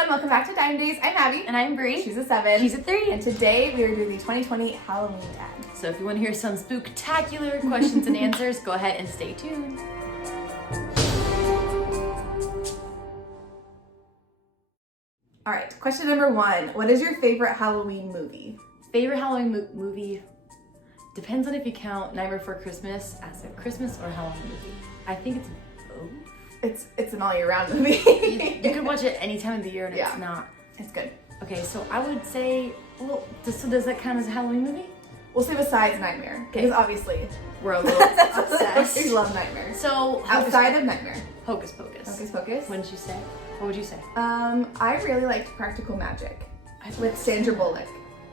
everyone, welcome back to Dime Days. I'm Abby. And I'm Bree. She's a 7. She's a 3. And today we are doing the 2020 Halloween tag. So if you want to hear some spooktacular questions and answers, go ahead and stay tuned. All right, question number 1. What is your favorite Halloween movie? Favorite Halloween movie depends on if you count Nightmare Before Christmas as a Christmas or Halloween movie. I think it's both. It's an all year round movie. you can watch it any time of the year and Yeah. it's not. It's good. Okay, so I would say, well, does that count as a Halloween movie? We'll say besides Nightmare, Okay. because obviously We're a little obsessed. we love Nightmare. So Outside of Nightmare. Hocus Pocus. Hocus Pocus. What did you say? What would you say? I really liked Practical Magic with Sandra Bullock.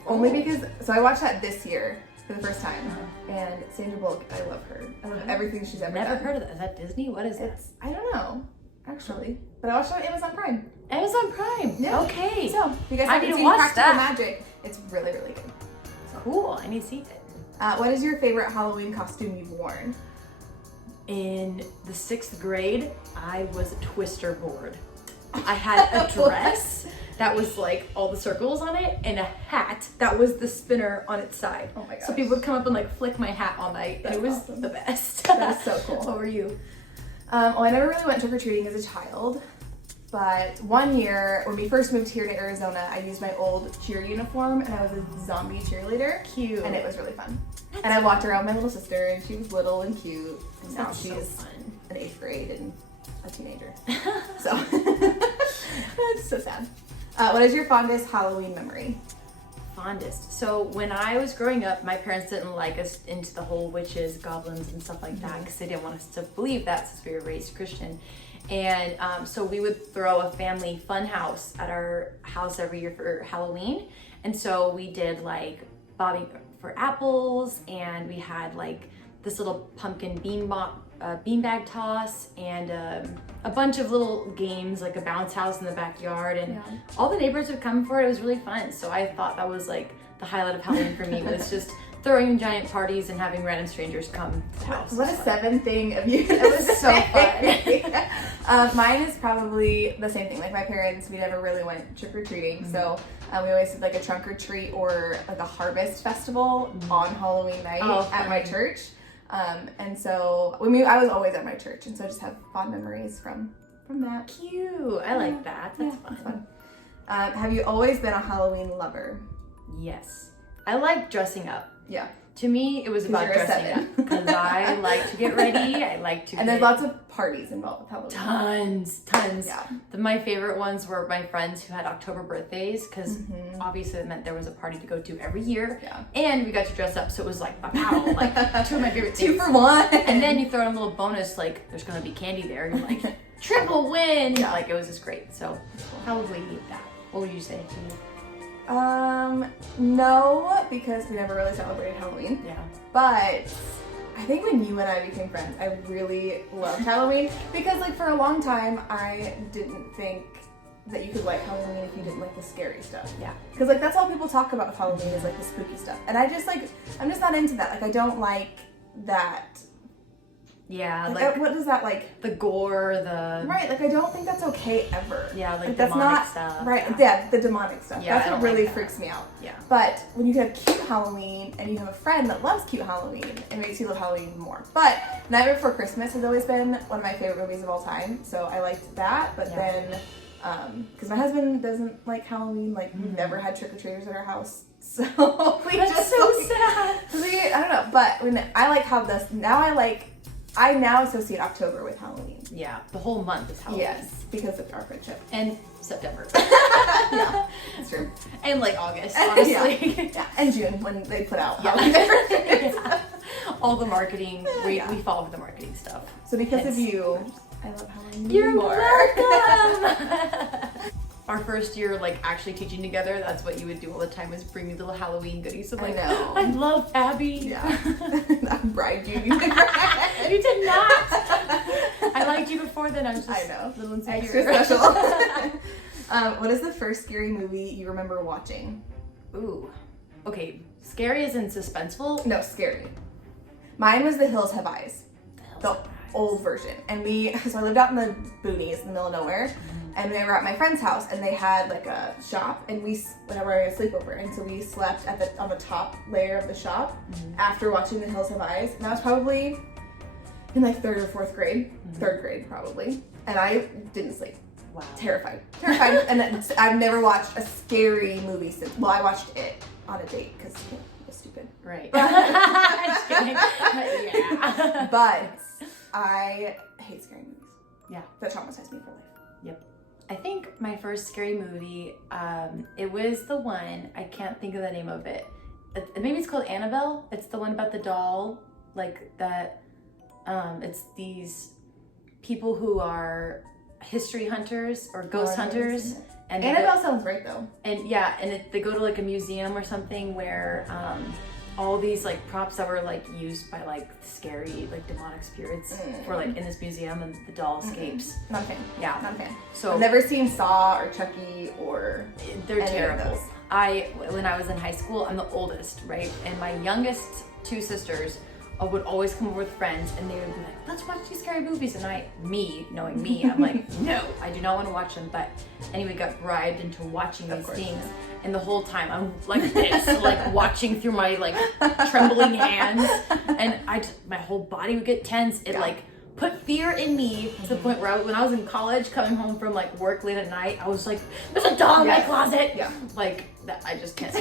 Only because, so I watched that this year for the first time, and Sandra Bullock, I love her. I love everything she's ever Never done. heard of that. Is that Disney? What is it? I don't know, actually, but I watched it on Amazon Prime. Amazon Prime. Yeah. Okay. So, if you guys I haven't need to seen watch Practical that. Magic, it's really, really good. Cool. I need to see it. What is your favorite Halloween costume you've worn? In the 6th grade, I was a twister board. I had a dress that was like all the circles on it and a hat that was the spinner on its side. Oh my gosh. So people would come up and like flick my hat all night. That's It was awesome. the best. That is so cool. What were you? Well, I never really went trick-or-treating as a child, but one year when we first moved here to Arizona, I used my old cheer uniform and I was a zombie cheerleader. Cute. And it was really fun. And I walked around with my little sister and she was little and cute. And now That's so she's fun. in 8th grade and a teenager. So, it's so sad. What is your fondest Halloween memory? Fondest. So when I was growing up, my parents didn't like us into the whole witches, goblins, and stuff like that because they didn't want us to believe that since we were raised Christian. And so we would throw a family fun house at our house every year for Halloween. And so we did like bobbing for apples, and we had like this little pumpkin beanbag toss, and a bunch of little games like a bounce house in the backyard, and all the neighbors would come for it. It was really fun. So I thought that was like the highlight of Halloween for me, was just throwing giant parties and having random strangers come to the house. What a 7 thing of you. It was so fun. Mine is probably the same thing. Like my parents, we never really went trick-or-treating. So we always did like a trunk or treat or like a harvest festival on Halloween night at my church. And so I was always at my church, and so I just have fond memories from that. Cute. I like that. That's fun. That's fun. Have you always been a Halloween lover? Yes. I like dressing up. Yeah. To me, it was about you're a dressing 7. up because I like to get ready. I like to And there's lots of parties involved with Halloween. Tons. Yeah. My favorite ones were my friends who had October birthdays, because obviously it meant there was a party to go to every year. Yeah. And we got to dress up, so it was like, wow, like 2 of my favorite things. 2 for 1. And then you throw in a little bonus, like there's gonna be candy there. You're like, triple win. Yeah. Like it was just great. So probably that. What would you say? No, because we never really celebrated Halloween. Yeah. But I think when you and I became friends, I really loved Halloween, because like for a long time I didn't think that you could like Halloween if you didn't like the scary stuff. Yeah. Because like that's all people talk about with Halloween is like the spooky stuff. And I'm just not into that. Like I don't like that. Yeah, Like what is that like? the gore, the Right, like I don't think that's okay ever. Yeah, like that's demonic not stuff. right. Yeah, the demonic stuff. Yeah, That's I what don't really like that. freaks me out. Yeah. But when you have cute Halloween and you have a friend that loves cute Halloween, it makes you love Halloween even more. But Nightmare Before Christmas has always been one of my favorite movies of all time, so I liked that. But then, because my husband doesn't like Halloween, like we've never had trick-or-treaters at our house, so we That's just so like, sad. I don't know, but when I like how this now I now associate October with Halloween. Yeah, the whole month is Halloween. Yes, because of our friendship. And September. Yeah, that's true. And like August, honestly. Yeah, and June when they put out Yeah. Halloween decorations. Yeah. All the marketing, we Yeah. follow the marketing stuff. So because of Hence. you, I love Halloween You're more. welcome. Our first year, like actually teaching together, that's what you would do all the time, was bring me little Halloween goodies. So I'm I like, know. I love Abby. Yeah. I bribed you. You did You did not. I liked you before then. I was just I know. a little insecure. Extra special. What is the first scary movie you remember watching? Ooh. Okay. Scary as in suspenseful? No, scary. Mine was The Hills Have Eyes. The old version. And so I lived out in the boonies in the middle of nowhere. and we were at my friend's house, and they had like a shop, and whenever I had a sleepover, and so we slept on the top layer of the shop after watching The Hills Have Eyes, and that was probably in like 3rd or 4th grade, 3rd grade probably, and I didn't sleep. Wow. Terrified. And then I've never watched a scary movie since. Well, I watched it on a date because it was stupid. Right. Just kidding. Yeah. But I hate scary movies. Yeah. That traumatized me for life. Yep. I think my first scary movie, it was the one, I can't think of the name of it. Maybe it's called Annabelle. It's the one about the doll, like that. It's these people who are history hunters or ghost hunters. And Annabelle sounds right though. And yeah, and they go to like a museum or something where all these like props that were like used by like scary like demonic spirits were like in this museum, and the doll escapes. Not a fan. Yeah, not a fan. So I've never seen Saw or Chucky or they're any terrible. of those. When I was in high school, I'm the oldest, right? And my youngest 2 sisters would always come over with friends, and they would be like, let's watch these scary movies. And knowing me, I'm like, no, I do not want to watch them. But anyway, got bribed into watching these things. And the whole time I'm like this, like watching through my like trembling hands. And my whole body would get tense. It like put fear in me to the point where when I was in college, coming home from like work late at night, I was like, there's a doll in my closet. Yeah. Like that, I just couldn't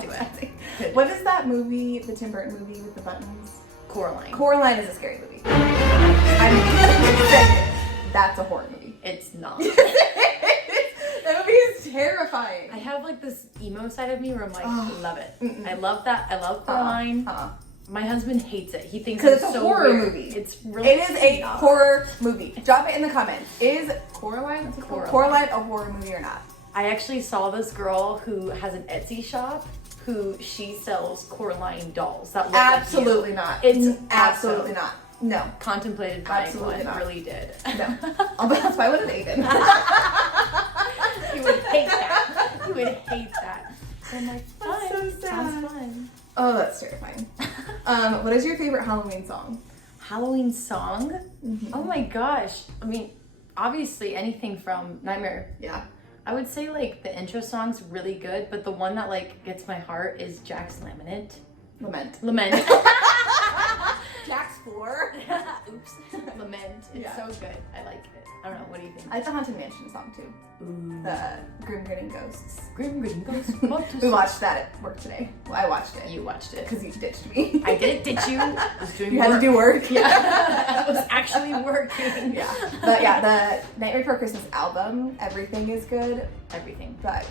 do it. What is that movie, the Tim Burton movie with the buttons? Coraline. Coraline is a scary movie. That's a horror movie. It's not. That movie is terrifying. I have like this emo side of me where I'm like, love it. I love that. I love Coraline. My husband hates it. He thinks it's a so horror weird. movie. It's really It is a horror movie. Drop it in the comments. Is Coraline a horror movie or not? I actually saw this girl who has an Etsy shop who she sells Coraline dolls that look absolutely like not. It's absolutely awesome. not. No. Contemplated buying Absolutely one. not. Really did. No. I'll that's why wouldn't even. You would hate that. You would hate that. I'm like, fun. That's so sad. Sounds fun. Oh, that's terrifying. What is your favorite Halloween song? Halloween song? Oh my gosh. I mean, obviously anything from Nightmare. Yeah. I would say like the intro song's really good, but the one that like gets my heart is Jack's Lament. Lament. Jack's floor. Oops. Lament. It's so good. I like it. I don't know. What do you think? I like the Haunted Mansion song too. Ooh. The Grim Grinning Ghosts. Grim Grinning Ghosts. We watched that at work today. Well, I watched it. You watched it. Because you ditched me. I did ditch you. I was doing You work. had to do work. Yeah. I was actually working. Yeah. But yeah, the Nightmare Before Christmas album, everything is good. Everything. But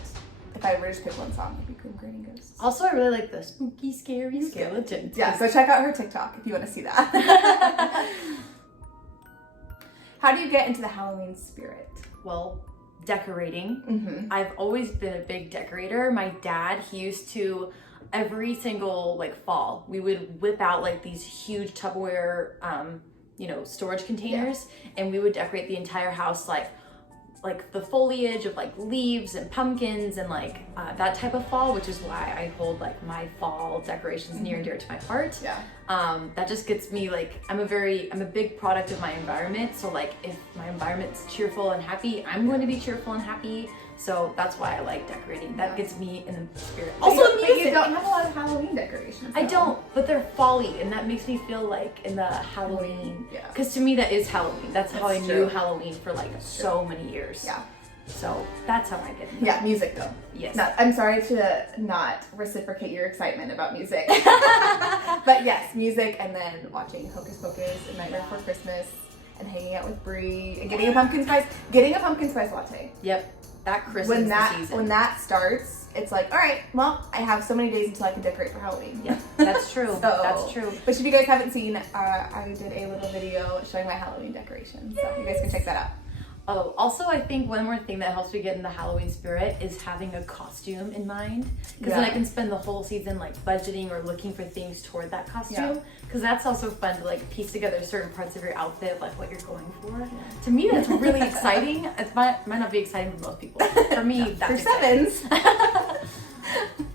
if I were to just pick one song, it'd be Grim Grinning Ghosts. Also, I really like the spooky, scary skeletons. Yeah, so check out her TikTok if you want to see that. How do you get into the Halloween spirit? Well, decorating. I've always been a big decorator. My dad, he used to, every single like fall, we would whip out like these huge Tupperware, storage containers, and we would decorate the entire house like the foliage of like leaves and pumpkins and like that type of fall, which is why I hold like my fall decorations near and dear to my heart. Yeah. That just gets me like, I'm a big product of my environment. So like if my environment's cheerful and happy, I'm going to be cheerful and happy. So that's why I like decorating. That gets me in the spirit. Also music. But you don't have a lot of Halloween decorations. I don't, but they're fall-y, and that makes me feel like in the Halloween. Yeah. Because to me that is Halloween. That's how I true. knew Halloween for like so many years. Yeah. So that's how I get into Yeah, music though. Yes. No, I'm sorry to not reciprocate your excitement about music. But yes, music, and then watching Hocus Pocus and Nightmare Before Christmas and hanging out with Brie and getting a pumpkin spice latte. Yep. That Christmas season. When that starts, it's like, all right, well, I have so many days until I can decorate for Halloween. Yeah, that's true. That's true. But if you guys haven't seen, I did a little video showing my Halloween decorations, so you guys can check that out. Oh, also I think one more thing that helps me get in the Halloween spirit is having a costume in mind, because then I can spend the whole season like budgeting or looking for things toward that costume, because that's also fun to like piece together certain parts of your outfit, like what you're going for. Yeah. To me, that's really exciting. It might not be exciting for most people. For me, that's for sevens.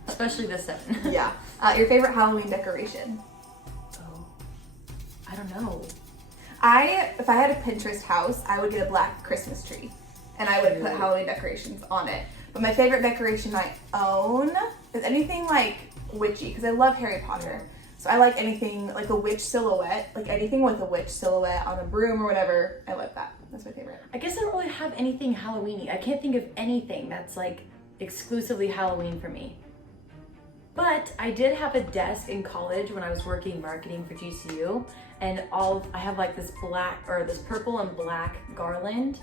Especially the 7. Yeah. Your favorite Halloween decoration? Oh, I don't know. If I had a Pinterest house, I would get a black Christmas tree and I would put Halloween decorations on it. But my favorite decoration I own is anything like witchy, because I love Harry Potter. So I like anything like a witch silhouette, like anything with a witch silhouette on a broom or whatever. I love that. That's my favorite. I guess I don't really have anything Halloween-y. I can't think of anything that's like exclusively Halloween for me. But I did have a desk in college when I was working marketing for GCU, and I have like this purple and black garland.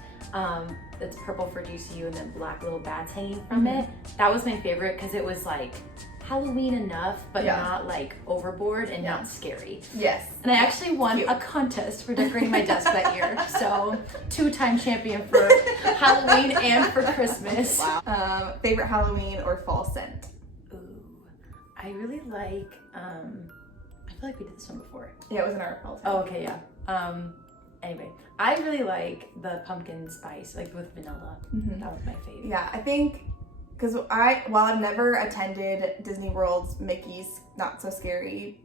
It's purple for GCU and then black little bats hanging from it. That was my favorite because it was like Halloween enough, but not like overboard and not scary. Yes. And I actually won a contest for decorating my desk that year. So 2-time champion for Halloween and for Christmas. Wow. Favorite Halloween or fall scent? Ooh, I really like, I feel like we did this one before. Yeah, it was in our fall scent. Oh, okay, yeah. Anyway, I really like the pumpkin spice, like with vanilla. That was my favorite. Yeah, I think, because while I've never attended Disney World's Mickey's Not So Scary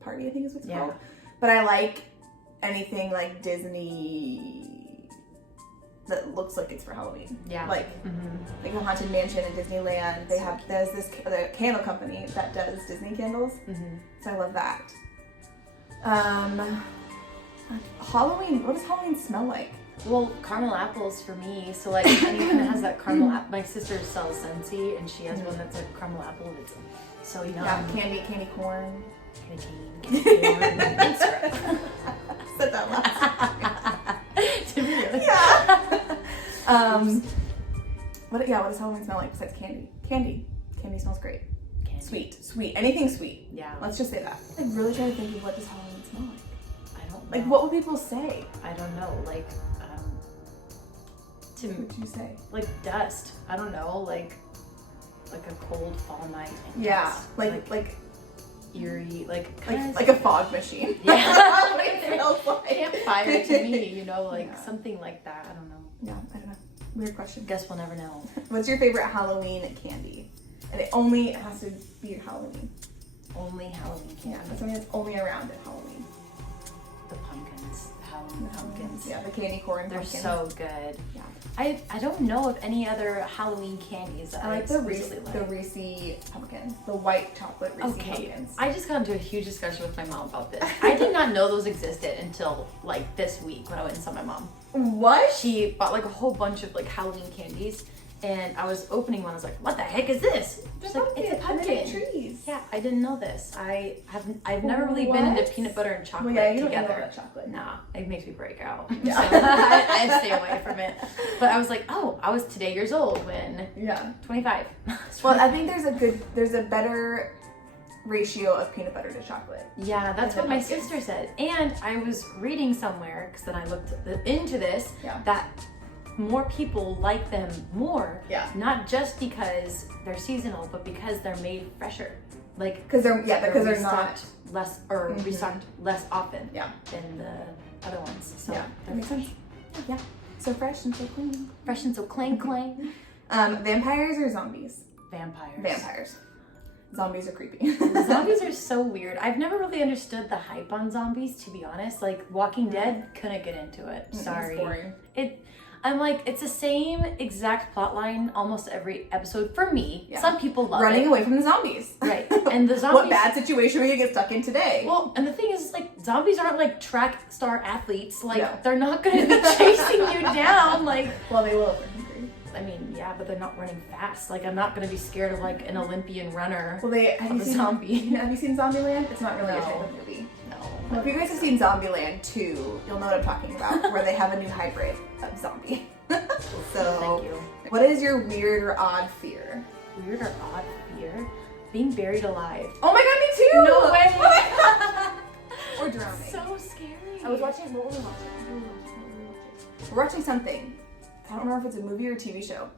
Party, I think is what it's called, but I like anything like Disney that looks like it's for Halloween. Yeah. Like a Haunted Mansion in Disneyland, there's this the candle company that does Disney candles, so I love that. Halloween, what does Halloween smell like? Well, caramel apples for me. So like anything that has that caramel apple. My sister sells Scentsy and she has one that's a caramel apple. It's so yum. Yeah, candy corn. Candy corn. And syrup. Said that last. Did we really? Yeah. What does Halloween smell like besides candy? Candy smells great. Candy. Sweet. Anything sweet. Yeah. Let's just say that. I'm really trying to think of what does Halloween smell like. I don't know. Like, what would people say? I don't know. Like, what would you say? Like dust. I don't know. Like a cold fall night. Yeah. Dust. Like eerie. Like a fog machine. Yeah. It smells like campfire to me. Something like that. I don't know. Yeah. I don't know. Weird question. Guess we'll never know. What's your favorite Halloween candy? And it has to be Halloween. Only Halloween candy. Yeah, that's something that's only around at Halloween. The pumpkins. Halloween pumpkins. Yeah, the candy corn They're pumpkins. so good. Yeah. I don't know of any other Halloween candies that I like the Reese pumpkin. The white chocolate Reese pumpkins. I just got into a huge discussion with my mom about this. I did not know those existed until like this week when I went and saw my mom. What? She bought like a whole bunch of like Halloween candies. And I was opening one. I was like, "What the heck is this?" She's like, "It's a pumpkin." Trees. Yeah, I didn't know this. I've never really been into peanut butter and chocolate you together. Don't know chocolate. Nah, it makes me break out. Yeah. So I stay away from it. But I was like, "Oh, I was today years old when 25." Well, I think there's a better ratio of peanut butter to chocolate. Yeah, that's what my sister said. And I was reading somewhere because then I looked into this that more people like them more. Yeah. Not just because they're seasonal, but because they're made fresher. Like because they're not less or restocked less often. Yeah. Than the other ones. So that makes sense. Yeah. So fresh and so clean. Fresh and so clang. Vampires or zombies? Vampires. Zombies are creepy. Zombies are so weird. I've never really understood the hype on zombies, to be honest. Like Walking Dead, couldn't get into it. Sorry. It's boring. I'm like, it's the same exact plot line almost every episode for me. Yeah. Some people love running away from the zombies. Right. And the zombies. What bad situation are you get stuck in today? Well, and the thing is, like, zombies aren't like track star athletes. Like, they're not going to be chasing you down. Like, well, they will if they're hungry. I mean, yeah, but they're not running fast. Like, I'm not going to be scared of like an Olympian runner. Well, have you seen Zombieland? It's not really your type of movie. No. Well, if you guys have seen Zombieland 2, you'll know what I'm talking about, where they have a new hybrid of zombie. So, thank you. What is your weird or odd fear? Weird or odd fear? Being buried alive. Oh my god, me too! No way! Or drowning. So scary. I was watching, what were we watching? We're watching something. I don't remember if it's a movie or a TV show.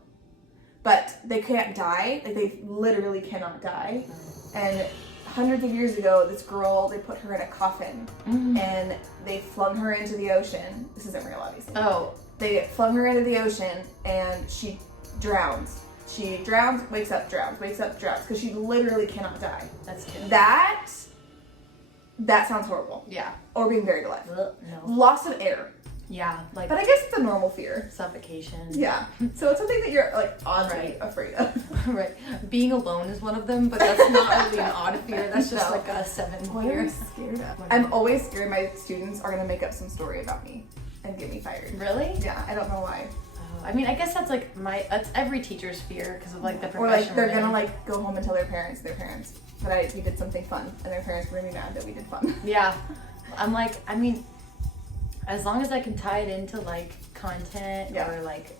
But they can't die. Like, they literally cannot die. And hundreds of years ago, this girl, they put her in a coffin. And they flung her into the ocean. This isn't real, obviously. Oh. They flung her into the ocean, and she drowns. She drowns, wakes up, drowns, because she literally cannot die. That's good. That sounds horrible. Yeah. Or being buried alive. No. Loss of air. Yeah, like. But I guess it's a normal fear. Suffocation. Yeah. So it's something that you're like oddly afraid of. Right. Being alone is one of them, but that's not really an odd fear. That's just like a 7 What fear. are you scared of? I'm always scared my students are gonna make up some story about me and get me fired. Really? Yeah, I don't know why. I mean, I guess that's like that's every teacher's fear because of like the profession. Or like they're gonna like go home and tell their parents that we did something fun, and their parents were gonna be mad that we did fun. Yeah. I'm like, I mean, as long as I can tie it into like content or like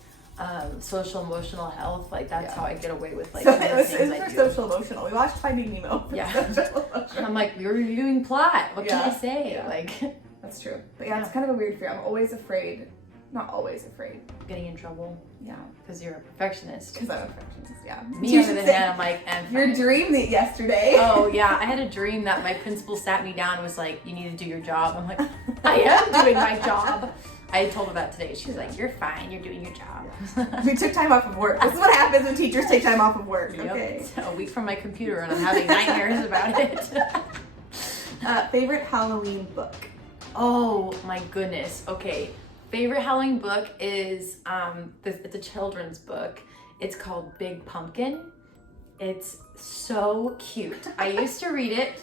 social emotional health, like that's how I get away with like. So it's for social emotional. We watched Finding Nemo. I'm like, you're reviewing plot. What can I say? Yeah. Like, that's true. But it's kind of a weird fear. I'm always afraid. Not always afraid. Getting in trouble. Yeah. Because you're a perfectionist. Because I'm a perfectionist. Yeah. Me on the other hand, I'm like, your dream yesterday. Oh yeah, I had a dream that my principal sat me down and was like, "You need to do your job." I'm like, "I am doing my job." I told her that today. She was like, "You're fine. You're doing your job." Yeah. We took time off of work. This is what happens when teachers take time off of work. Yep. Okay. A week from my computer and I'm having nightmares about it. Favorite Halloween book? Oh my goodness. Okay. Favorite Halloween book is it's a children's book. It's called Big Pumpkin. It's so cute. I used to read it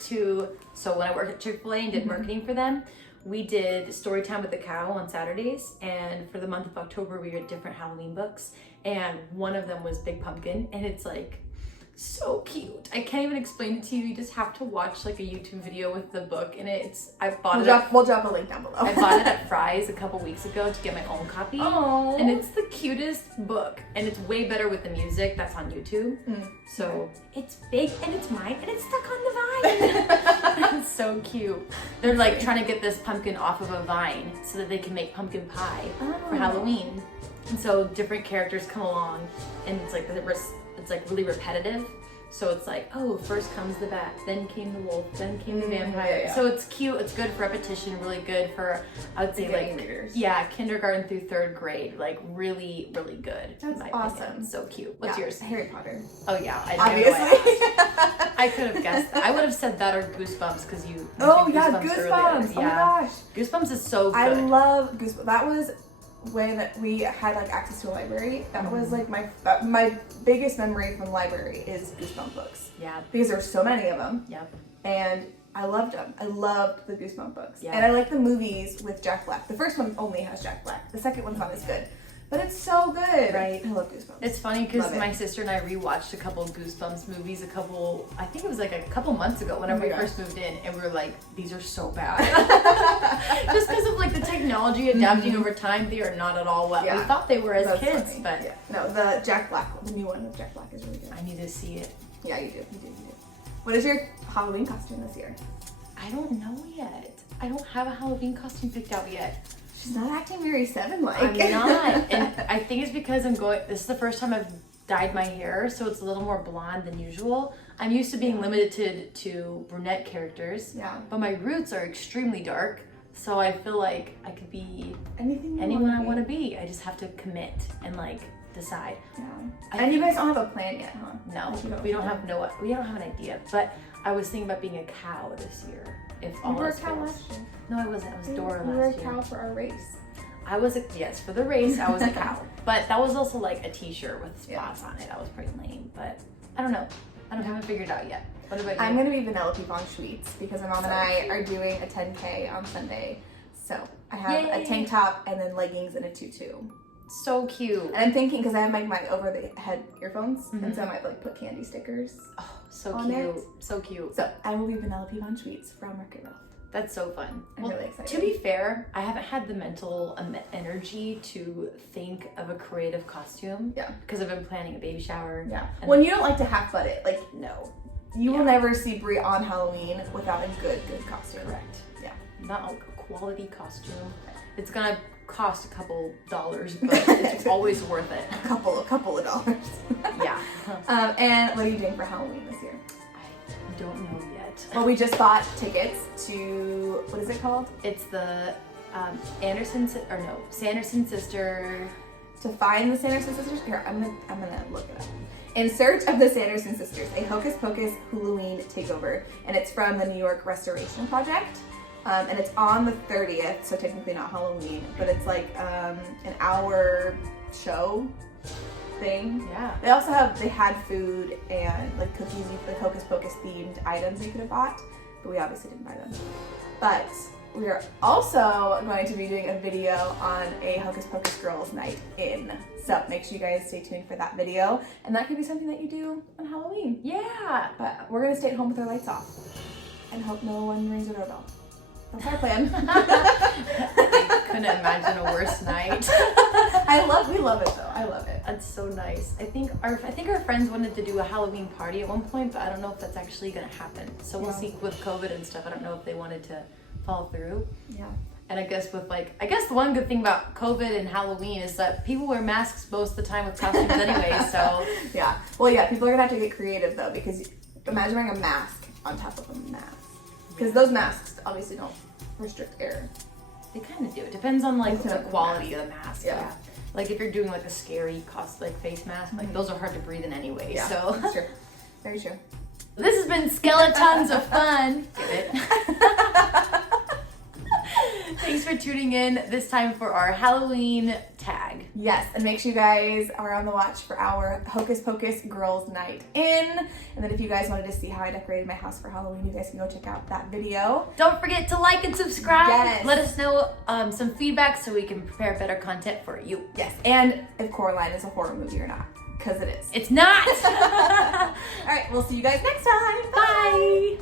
so when I worked at Chick-fil-A and did marketing for them, we did story time with the cow on Saturdays, and for the month of October we read different Halloween books, and one of them was Big Pumpkin, and it's like so cute. I can't even explain it to you. You just have to watch like a YouTube video with the book in it. We'll drop a link down below. I bought it at Fry's a couple weeks ago to get my own copy. Aww. And it's the cutest book. And it's way better with the music that's on YouTube. So it's big and it's mine and it's stuck on the vine. It's so cute. They're like trying to get this pumpkin off of a vine so that they can make pumpkin pie for Halloween. And so different characters come along and it's like really repetitive. So it's like, oh, first comes the bat, then came the wolf, then came the vampire. Yeah. So it's cute, it's good for repetition, really good for, I would say like, readers. Kindergarten through 3rd grade, like really, really good. That's awesome. Opinion. So cute. What's yours? Harry Potter. Oh yeah, obviously. I could have guessed that. I would have said that or Goosebumps because you Goosebumps. Earlier. Oh my gosh. Goosebumps is so good. I love Goosebumps. That was when we had like access to a library. That was like my biggest memory from the library is Goosebumps books. Yeah. Because there's so many of them. Yep. And I loved them. I loved the Goosebumps books. Yeah. And I like the movies with Jack Black. The first one only has Jack Black. The second one's not as good. But it's so good. Right. I love Goosebumps. It's funny because my sister and I rewatched a couple of Goosebumps movies I think it was like a couple months ago whenever we first moved in, and we were like, these are so bad. Just because of like the technology adapting over time, they are not at all what we thought they were as kids. Funny. But no, the Jack Black one, the new one with Jack Black is really good. I need to see it. Yeah, you do. What is your Halloween costume this year? I don't know yet. I don't have a Halloween costume picked out yet. She's not acting very 7-like. I'm not. And I think it's because this is the first time I've dyed my hair, so it's a little more blonde than usual. I'm used to being limited to brunette characters. Yeah. But my roots are extremely dark, so I feel like I could be anyone I want to be. I just have to commit and like decide. Yeah. And you guys don't have a plan yet, huh? No, we don't have an idea. But I was thinking about being a cow this year. If all you were a else cow fails. last year. No, I wasn't. I was Dora You last were a year. cow for our race. I was for the race. I was a cow, but that was also like a T-shirt with spots on it. That was pretty lame, but I don't know. I haven't figured it out yet. What about you? I'm gonna be Vanellope von Schweetz because my mom and I are doing a 10K on Sunday. So I have a tank top and then leggings and a tutu. So cute. And I'm thinking, because I have my over the head earphones, and so I might like put candy stickers. Oh, so on cute. it. So cute. So I will be Vanellope von Schweetz from Wreck-It Ralph. That's so fun. I'm really excited. To be fair, I haven't had the mental energy to think of a creative costume. Yeah. Because I've been planning a baby shower. Yeah. When you don't like to half butt it, like no. You will never see Brie on Halloween without a good costume. Correct. Yeah. Not a quality costume. It's gonna cost a couple dollars, but it's always worth it. A couple of dollars. Yeah. And what are you doing for Halloween this year? I don't know yet. Well, we just bought tickets to, what is it called? It's the Sanderson Sister. To find the Sanderson Sisters? Here, I'm gonna look it up. In Search of the Sanderson Sisters, a Hocus Pocus Halloween takeover. And it's from the New York Restoration Project. And it's on the 30th, so technically not Halloween, but it's like an hour show thing. Yeah. They had food and like cookies, like Hocus Pocus themed items they could have bought, but we obviously didn't buy them. But we are also going to be doing a video on a Hocus Pocus Girls Night In. So make sure you guys stay tuned for that video. And that could be something that you do on Halloween. Yeah. But we're gonna stay at home with our lights off and hope no one rings the doorbell. That's our plan. I couldn't imagine a worse night. We love it though. I love it. That's so nice. I think our friends wanted to do a Halloween party at one point, but I don't know if that's actually gonna happen. So we'll see with COVID and stuff. I don't know if they wanted to follow through. Yeah. And I guess the one good thing about COVID and Halloween is that people wear masks most of the time with costumes anyway, so. Yeah. Well, yeah, people are gonna have to get creative though, because imagine wearing a mask on top of a mask. Because those masks obviously don't restrict air. They kind of do. It depends on like the quality of the mask. Yeah. Like if you're doing like a scary face mask, like those are hard to breathe in anyway. Yeah, so that's true. Very true. This has been Skeletons of Fun. Get it? Thanks for tuning in this time for our Halloween tag. Yes, and make sure you guys are on the watch for our Hocus Pocus Girls Night In. And then if you guys wanted to see how I decorated my house for Halloween, you guys can go check out that video. Don't forget to like and subscribe. Yes. Let us know some feedback so we can prepare better content for you. Yes, and if Coraline is a horror movie or not, because it is. It's not! All right, we'll see you guys next time. Bye.